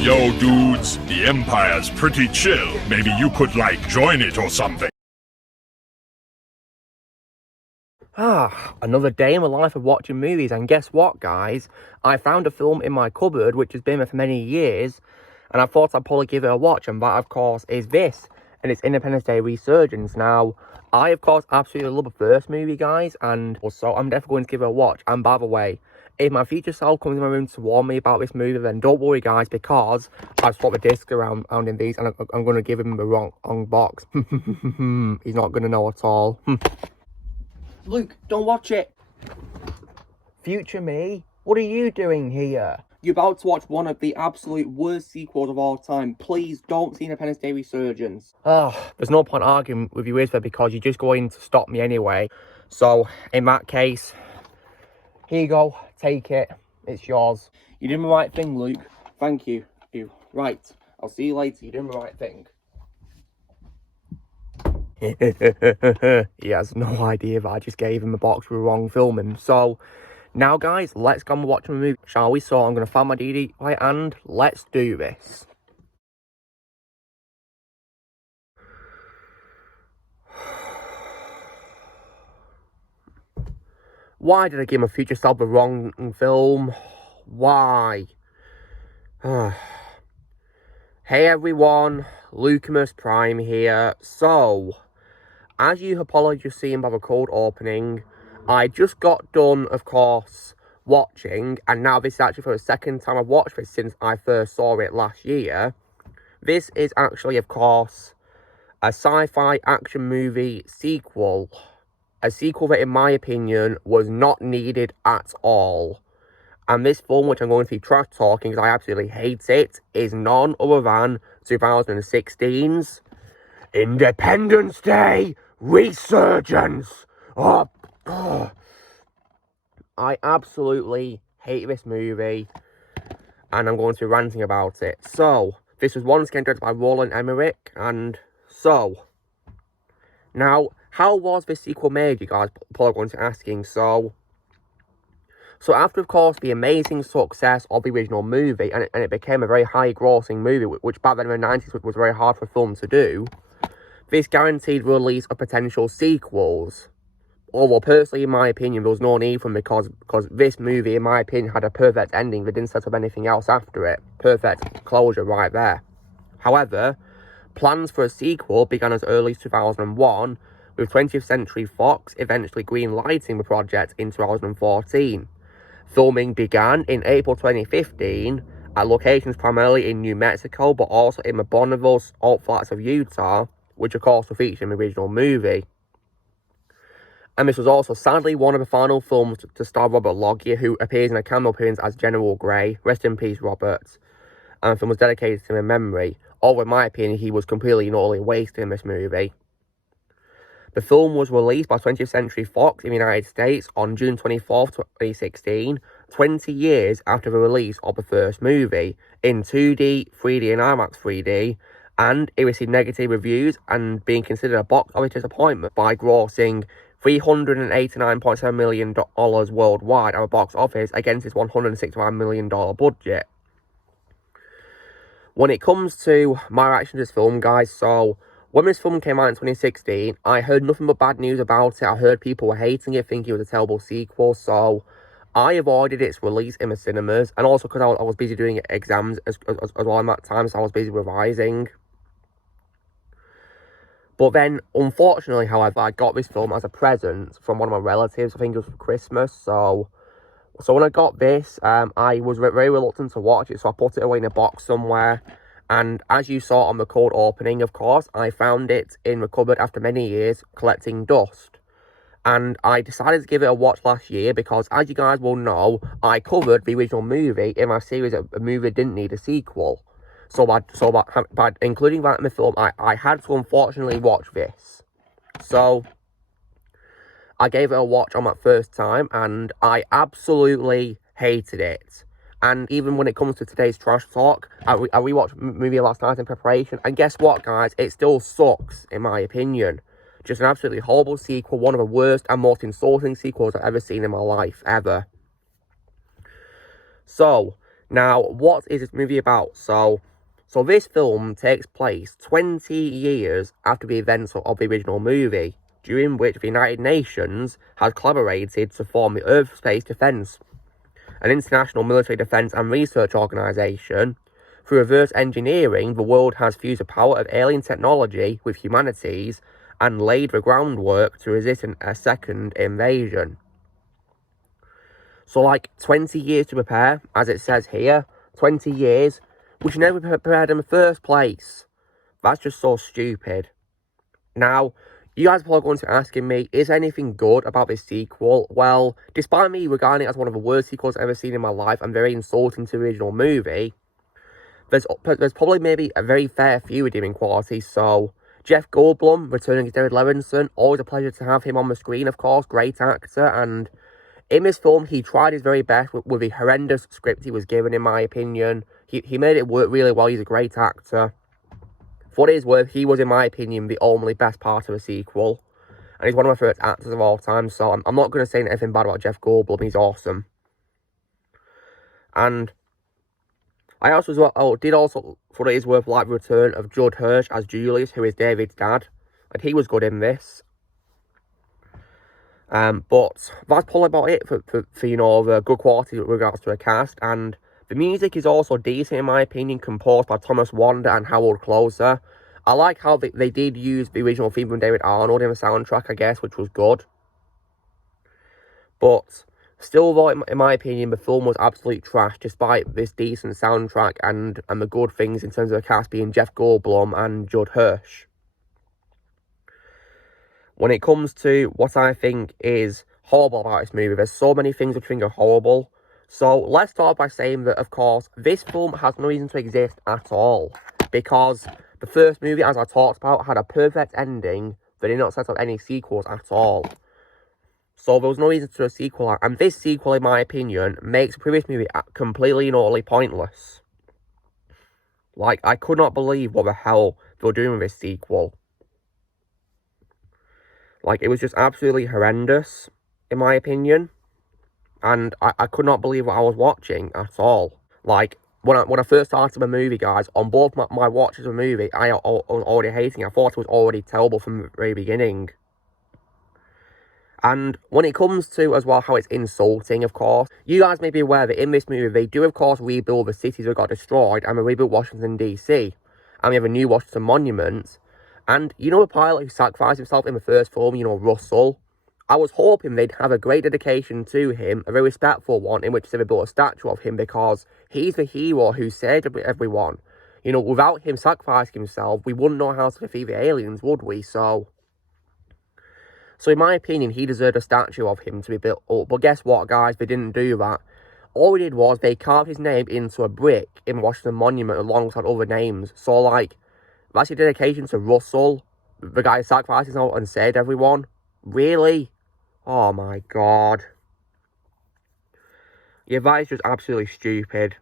Yo, dudes, the Empire's pretty chill. Maybe you could, join it or something. Another day in my life of watching movies, and guess what, guys? I found a film in my cupboard which has been there for many years, and I thought I'd probably give it a watch, and that, of course, is this, and it's Independence Day Resurgence. Now, I, of course, absolutely love the first movie, guys, and so I'm definitely going to give it a watch. And by the way, if my future self comes in my room to warn me about this movie, then don't worry, guys, because I've swapped the disc around in these, and I'm going to give him the wrong box. He's not going to know at all. Luke, don't watch it. Future me, what are you doing here? You're about to watch one of the absolute worst sequels of all time. Please don't see Independence Day Resurgence. There's no point arguing with you, is there? Because you're just going to stop me anyway. So, in that case, here you go. Take it. It's yours. You did the right thing, Luke. Thank you. Right. I'll see you later. You did the right thing. He has no idea that I just gave him a box with the wrong filming. So, now guys, let's go and watch the movie, shall we? So I'm going to find my DVD and let's do this. Why did I give my future self the wrong film? Why? Hey everyone, Lucamus Prime here. So, as you have probably just seen by the cold opening, I just got done, of course, watching, and now this is actually for the second time I've watched this since I first saw it last year. This is actually, of course, a sci-fi action movie sequel. A sequel that, in my opinion, was not needed at all. And this film, which I'm going to be trash talking because I absolutely hate it, is none other than 2016's Independence Day Resurgence. I absolutely hate this movie, and I'm going to be ranting about it. So, this was once again directed by Roland Emmerich, and so, now, how was this sequel made, you guys probably going to be asking? So after, of course, the amazing success of the original movie, and it became a very high-grossing movie, which back then in the 90s was very hard for a film to do, this guaranteed release of potential sequels. Although, personally, in my opinion, there was no need for them because this movie, in my opinion, had a perfect ending. They didn't set up anything else after it. Perfect closure right there. However, plans for a sequel began as early as 2001, with 20th Century Fox eventually green-lighting the project in 2014. Filming began in April 2015 at locations primarily in New Mexico, but also in the Bonneville Salt Flats of Utah, which of course were featured in the original movie. And this was also sadly one of the final films to star Robert Loggia, who appears in a cameo appearance as General Grey. Rest in peace, Robert. And the film was dedicated to him in memory. Although, in my opinion, he was completely and utterly wasted in this movie. The film was released by 20th Century Fox in the United States on June 24th, 2016, 20 years after the release of the first movie, in 2D, 3D and IMAX 3D, and it received negative reviews and being considered a box office disappointment by grossing $389.7 million worldwide at the box office against its $165 million budget. When it comes to my reaction to this film, guys, so when this film came out in 2016, I heard nothing but bad news about it. I heard people were hating it, thinking it was a terrible sequel, so I avoided its release in the cinemas, and also because I was busy doing exams as well in that time, so I was busy revising. But then, unfortunately, however, I got this film as a present from one of my relatives. I think it was for Christmas. So when I got this, I was very reluctant to watch it. So I put it away in a box somewhere. And as you saw on the cold opening, of course, I found it in the cupboard after many years collecting dust. And I decided to give it a watch last year because, as you guys will know, I covered the original movie in my series of a movie that didn't need a sequel. So by including that in the film, I had to unfortunately watch this. So I gave it a watch on that first time, and I absolutely hated it. And even when it comes to today's trash talk, I rewatched the movie last night in preparation, and guess what, guys? It still sucks, in my opinion. Just an absolutely horrible sequel, one of the worst and most insulting sequels I've ever seen in my life, ever. So, Now, what is this movie about? So this film takes place 20 years after the events of the original movie, during which the United Nations has collaborated to form the Earth Space Defence, an international military defence and research organisation. Through reverse engineering, the world has fused the power of alien technology with humanity's and laid the groundwork to resist a second invasion. So, like, 20 years to prepare, as it says here. 20 years, which you never prepared in the first place. That's just so stupid. Now, you guys are probably going to be asking me, is anything good about this sequel? Well, despite me regarding it as one of the worst sequels I've ever seen in my life and very insulting to the original movie, there's probably maybe a very fair few redeeming qualities. So, Jeff Goldblum returning as David Levinson, always a pleasure to have him on the screen, of course, great actor, and in this film, he tried his very best with the horrendous script he was given, in my opinion. He made it work really well. He's a great actor. For what it is worth, he was, in my opinion, the only best part of the sequel. And he's one of my favourite actors of all time, so I'm not going to say anything bad about Jeff Goldblum. He's awesome. And I also, for what it is worth, like the return of Judd Hirsch as Julius, who is David's dad. And he was good in this. But that's probably about it for you know, the good quality with regards to a cast. And the music is also decent, in my opinion, composed by Thomas Wander and Harold Closer. I like how they did use the original theme from David Arnold in the soundtrack, I guess, which was good. But still, though, in my opinion, the film was absolute trash, despite this decent soundtrack and the good things in terms of the cast being Jeff Goldblum and Judd Hirsch. When it comes to what I think is horrible about this movie, there's so many things which I think are horrible. So let's start by saying that, of course, this film has no reason to exist at all. Because the first movie, as I talked about, had a perfect ending that did not set up any sequels at all. So there was no reason to do a sequel. And this sequel, in my opinion, makes the previous movie completely and utterly pointless. Like, I could not believe what the hell they were doing with this sequel. Like, it was just absolutely horrendous, in my opinion. And I could not believe what I was watching at all. Like, when I first started the movie, guys, on both my watches of the movie, I was already hating it. I thought it was already terrible from the very beginning. And when it comes to, as well, how it's insulting, of course, you guys may be aware that in this movie, they do, of course, rebuild the cities that got destroyed, and they rebuilt Washington, D.C. And we have a new Washington Monument. And you know the pilot who sacrificed himself in the first film, you know, Russell? I was hoping they'd have a great dedication to him, a very respectful one, in which they built a statue of him, because he's the hero who saved everyone. You know, without him sacrificing himself, we wouldn't know how to defeat the aliens, would we? So in my opinion, he deserved a statue of him to be built up. But guess what, guys? They didn't do that. All they did was they carved his name into a brick in Washington Monument alongside other names. So, like, that's your dedication to Russell, the guy who sacrificed himself and saved everyone? Really? Oh my god. Yeah, that is just absolutely stupid.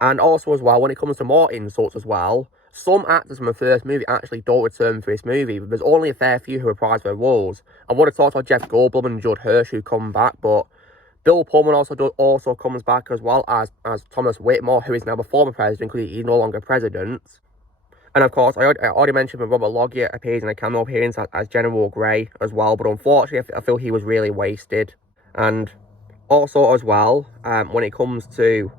And also, as well, when it comes to more insults as well, some actors from the first movie actually don't return for this movie. There's only a fair few who reprise their roles. I would have talked about Jeff Goldblum and Judd Hirsch who come back, but Bill Pullman also comes back, as well as Thomas Whitmore, who is now the former president because he's no longer president. And of course, I already mentioned that Robert Loggia appears in a cameo appearance as General Grey as well, but unfortunately, I feel he was really wasted. And also, as well, when it comes to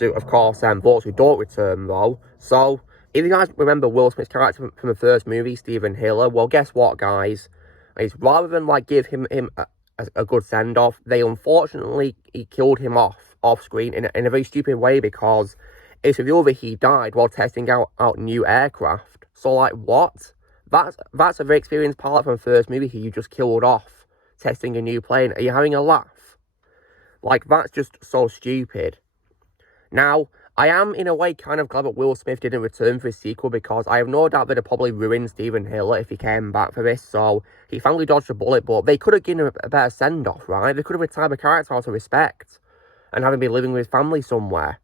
of course, those who don't return, though. So, if you guys remember Will Smith's character from the first movie, Stephen Hiller, well, guess what, guys? Rather than, like, give him a good send-off, they unfortunately killed him off screen in a very stupid way, because it's revealed that he died while testing out new aircraft. So, like, what? That's a very experienced pilot from the first movie who you just killed off testing a new plane. Are you having a laugh? Like, that's just so stupid. Now, I am, in a way, kind of glad that Will Smith didn't return for his sequel, because I have no doubt that it probably ruined Stephen Hiller if he came back for this. So, he finally dodged a bullet, but they could have given him a better send-off, right? They could have retired the character out of respect and have him be living with his family somewhere.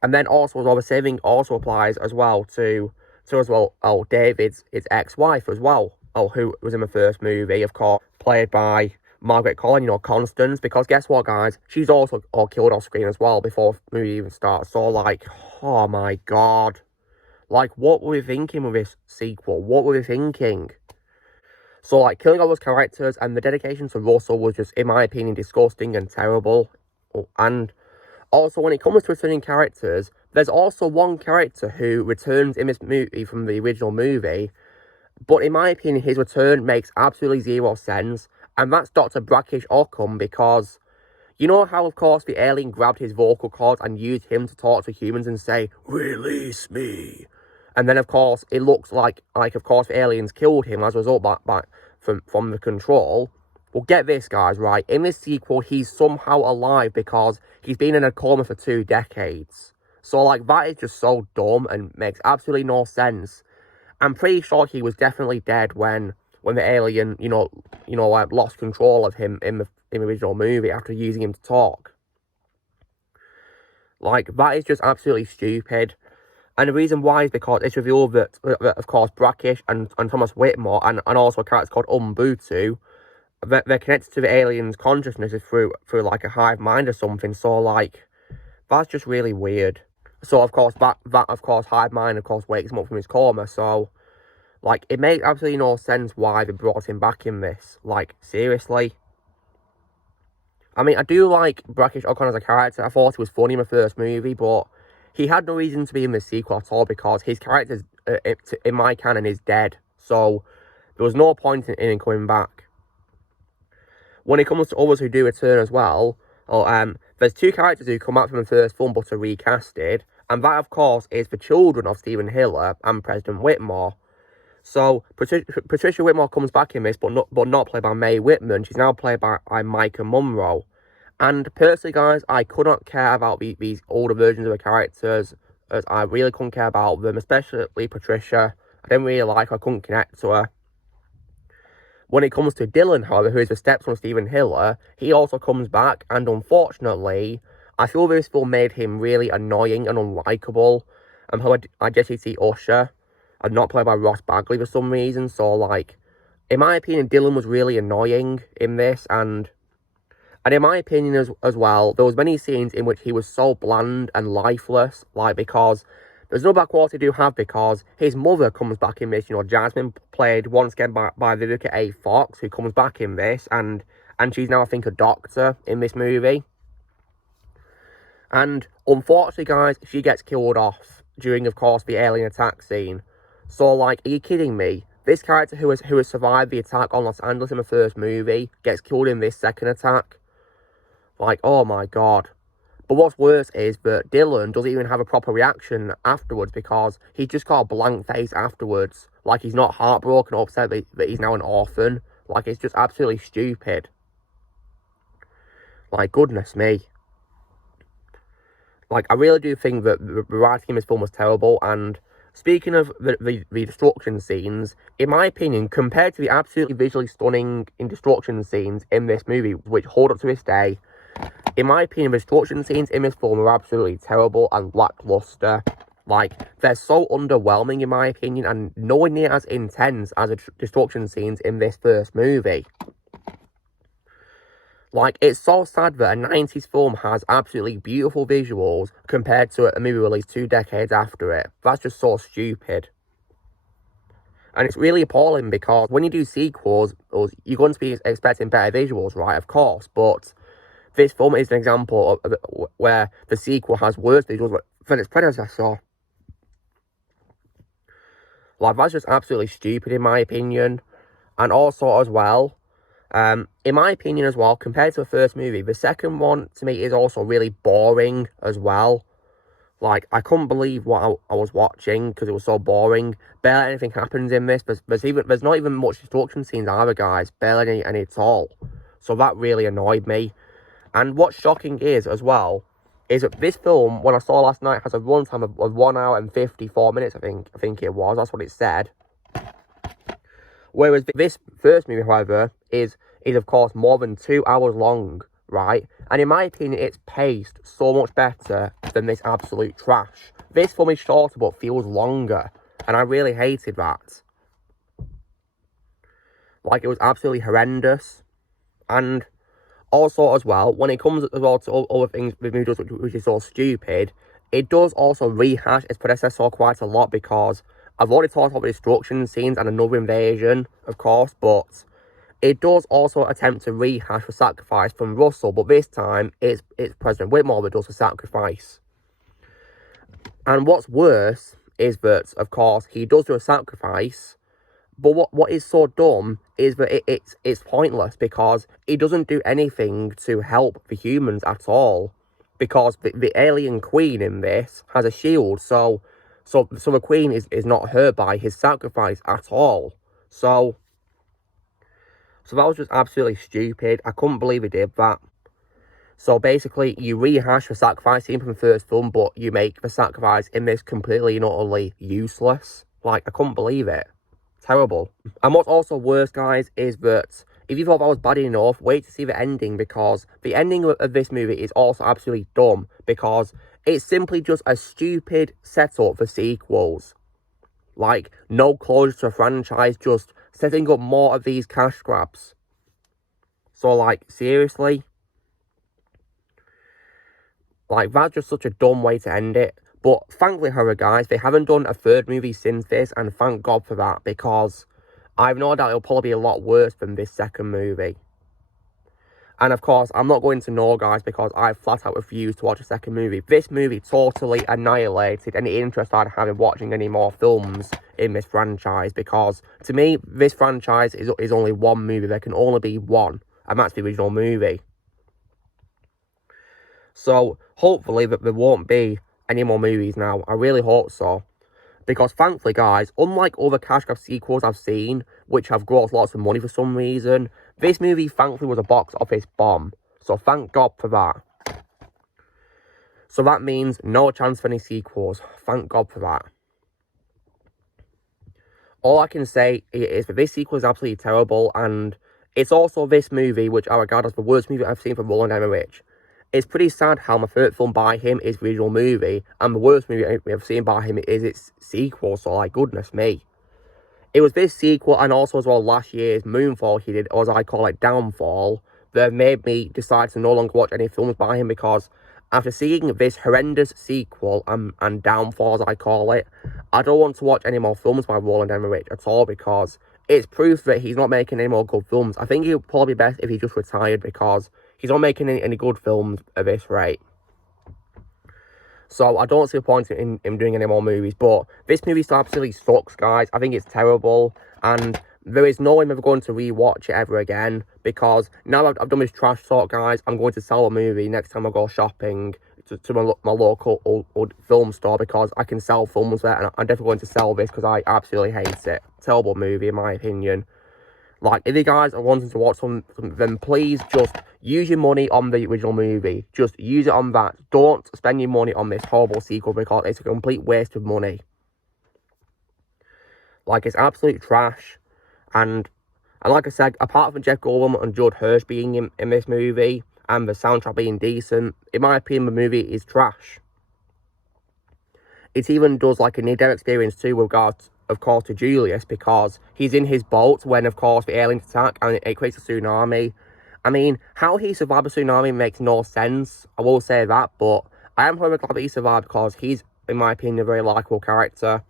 And then also, as well, the saving also applies as well to David's ex-wife as well, who was in the first movie, of course, played by Margaret Collin, you know, Constance, because guess what, guys? She's also all killed off screen as well before the movie even starts. So, like, oh my god. Like, what were we thinking with this sequel? What were we thinking? So, like, killing all those characters and the dedication to Russell was just, in my opinion, disgusting and terrible. And also, when it comes to returning characters, there's also one character who returns in this movie from the original movie, but in my opinion, his return makes absolutely zero sense, and that's Dr. Brackish Ockham, because you know how, of course, the alien grabbed his vocal cords and used him to talk to humans and say, "Release me." And then, of course, it looks like of course, the aliens killed him as a result from the control. Well, get this, guys, right? In this sequel, he's somehow alive because he's been in a coma for 2 decades. So, like, that is just so dumb and makes absolutely no sense. I'm pretty sure he was definitely dead when the alien, lost control of him in the original movie after using him to talk. Like, that is just absolutely stupid. And the reason why is because it's revealed that of course, Brackish and Thomas Whitmore and also a character called Umbutu, they're connected to the alien's consciousness through like a hive mind or something. So, like, that's just really weird. So, of course, that of course, hive mind, of course, wakes him up from his coma. So, like, it makes absolutely no sense why they brought him back in this. Like, seriously. I mean, I do like Brackish Ockham as a character. I thought he was funny in the first movie, but he had no reason to be in the sequel at all because his character, in my canon, is dead. So, there was no point in him coming back. When it comes to others who do return as well, there's 2 characters who come out from the first film but are recasted, and that, of course, is the children of Stephen Hiller and President Whitmore. So, Patricia Whitmore comes back in this, but not played by Mae Whitman. She's now played by Micah Munro. And personally, guys, I could not care about these older versions of the characters, as I really couldn't care about them, especially Patricia. I didn't really like her, I couldn't connect to her. When it comes to Dylan, however, who is the stepson of Stephen Hiller, he also comes back, and unfortunately, I feel this film made him really annoying and unlikable. How I just see Usher, and not played by Ross Bagley for some reason. So, like, in my opinion, Dylan was really annoying in this, and in my opinion as well, there was many scenes in which he was so bland and lifeless, like, because there's no backwater to do have, because his mother comes back in this, Jasmine, played once again by Vivica A. Fox, who comes back in this, and she's now, I think, a doctor in this movie. And unfortunately, guys, she gets killed off during, of course, the alien attack scene. So, like, are you kidding me? This character who has survived the attack on Los Angeles in the first movie gets killed in this second attack. Like, oh my god. But what's worse is that Dylan doesn't even have a proper reaction afterwards, because he's just got a blank face afterwards. Like, he's not heartbroken or upset that he's now an orphan. Like, it's just absolutely stupid. Like, goodness me. Like, I really do think that the writing in this film was terrible, and speaking of the destruction scenes, in my opinion, compared to the absolutely visually stunning destruction scenes in this movie, which hold up to this day, in my opinion, the destruction scenes in this film are absolutely terrible and lackluster. Like, they're so underwhelming, in my opinion, and nowhere near as intense as the destruction scenes in this first movie. Like, it's so sad that a 90s film has absolutely beautiful visuals compared to a movie released 2 decades after it. That's just so stupid. And it's really appalling, because when you do sequels, you're going to be expecting better visuals, right? Of course, but this film is an example of where the sequel has worse visuals than its predecessor. Like, that's just absolutely stupid, in my opinion. And also, as well, in my opinion as well, compared to the first movie, the second one, to me, is also really boring as well. Like, I couldn't believe what I was watching, because it was so boring. Barely anything happens in this. There's not even much destruction scenes either, guys. Barely any at all. So that really annoyed me. And what's shocking is, as well, is that this film, when I saw last night, has a runtime of 1 hour and 54 minutes, I think it was. That's what it said. Whereas this first movie, however, is of course more than 2 hours long, right? And in my opinion, it's paced so much better than this absolute trash. This film is shorter but feels longer, and I really hated that. Like, it was absolutely horrendous. And also as well, when it comes as well to other things with movies which is so stupid, it does also rehash its predecessor quite a lot, because I've already talked about the destruction scenes and another invasion, of course, but it does also attempt to rehash the sacrifice from Russell, but this time it's President Whitmore that does the sacrifice. And what's worse is that, of course, he does do a sacrifice, but what is so dumb is that it's pointless, because he doesn't do anything to help the humans at all, because the alien queen in this has a shield, so the queen is not hurt by his sacrifice at all. So that was just absolutely stupid. I couldn't believe he did that. So basically, you rehash the sacrifice scene from the first film, but you make the sacrifice in this completely and utterly useless. Like, I couldn't believe it. Terrible. And what's also worse, guys, is that if you thought that was bad enough, wait to see the ending, because the ending of this movie is also absolutely dumb, because it's simply just a stupid setup for sequels. Like, no closure to a franchise, just setting up more of these cash grabs. So, like, seriously? Like, that's just such a dumb way to end it. But thankfully, however, guys, they haven't done a third movie since this, and thank God for that, because I've no doubt it'll probably be a lot worse than this second movie. And of course, I'm not going to know, guys, because I flat out refused to watch a second movie. This movie totally annihilated any interest I'd have in watching any more films in this franchise, because to me, this franchise is only one movie. There can only be one, and that's the original movie. So hopefully that there won't be any more movies now. I really hope so. Because thankfully, guys, unlike other cash grab sequels I've seen, which have grossed lots of money for some reason, this movie thankfully was a box office bomb. So thank God for that. So that means no chance for any sequels. Thank God for that. All I can say is that this sequel is absolutely terrible, and it's also this movie which I regard as the worst movie I've seen from Roland Emmerich. It's pretty sad how my favourite film by him is the original movie, and the worst movie I've seen by him is its sequel, so like, goodness me. It was this sequel, and also as well last year's Moonfall he did, or as I call it, Downfall, that made me decide to no longer watch any films by him, because after seeing this horrendous sequel, and Downfall as I call it, I don't want to watch any more films by Roland Emmerich at all, because it's proof that he's not making any more good films. I think it would probably be best if he just retired, because he's not making any good films at this rate. So I don't see a point in him doing any more movies. But this movie still absolutely sucks, guys. I think it's terrible. And there is no way I'm ever going to rewatch it ever again. Because now I've done this trash talk, guys, I'm going to sell a movie next time I go shopping to my local old film store. Because I can sell films there. And I'm definitely going to sell this because I absolutely hate it. Terrible movie, in my opinion. Like, if you guys are wanting to watch something, then please just use your money on the original movie. Just use it on that. Don't spend your money on this horrible sequel, because it's a complete waste of money. Like, it's absolute trash. And like I said, apart from Jeff Goldblum and Judd Hirsch being in this movie, and the soundtrack being decent, in my opinion, the movie is trash. It even does, like, a near-death experience too, with regards, of course, to Julius, because he's in his boat when, of course, the aliens attack and it creates a tsunami. I mean, how he survived a tsunami makes no sense, I will say that, but I am however glad that he survived, because he's, in my opinion, a very likeable character.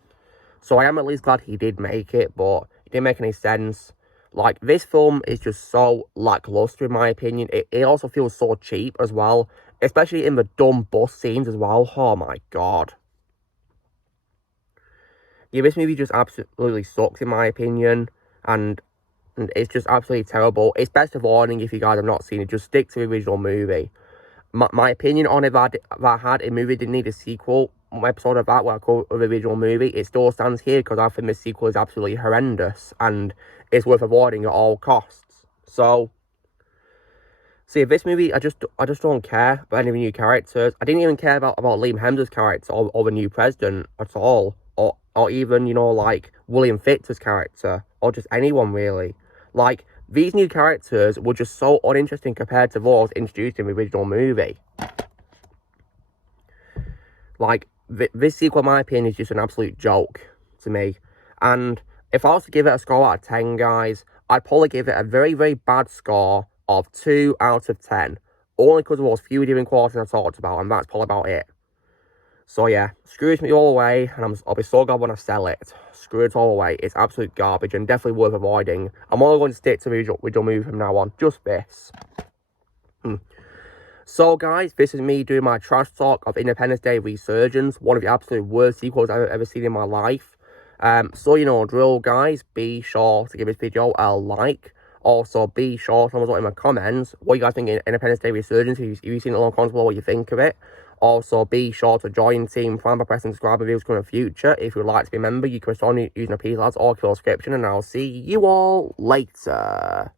So I am at least glad he did make it, but it didn't make any sense. Like, this film is just so lackluster, in my opinion. It also feels so cheap as well, especially in the dumb bus scenes as well. Oh my god. Yeah, this movie just absolutely sucks, in my opinion, and it's just absolutely terrible. It's best of warning, if you guys have not seen it, just stick to the original movie. My opinion on it, that I had a movie didn't need a sequel, episode of that where I call the original movie, it still stands here, because I think this sequel is absolutely horrendous, and it's worth avoiding at all costs. So see, this movie, I just don't care about any of the new characters. I didn't even care about Liam Hemsworth's character, or the new president at all. Or even, you know, like, William Fichtner's character, or just anyone, really. Like, these new characters were just so uninteresting compared to those introduced in the original movie. Like, this sequel, in my opinion, is just an absolute joke to me. And if I was to give it a score out of 10, guys, I'd probably give it a very, very bad score of 2 out of 10. Only because of those few redeeming qualities I talked about, and that's probably about it. So yeah, screw it all away, and I'll be so glad when I sell it. Screw it all away. It's absolute garbage and definitely worth avoiding. I'm only going to stick to original movie from now on. Just this. So guys, this is me doing my trash talk of Independence Day Resurgence, one of the absolute worst sequels I've ever seen in my life. So you know drill, guys. Be sure to give this video a like. Also, be sure to tell me in my comments what you guys think of Independence Day Resurgence. If you've seen it along comments below, what you think of it. Also, be sure to join Team Prime by pressing subscribe and videos coming in the future. If you'd like to be a member, you can respond using a P-Lads or Kill subscription, and I'll see you all later.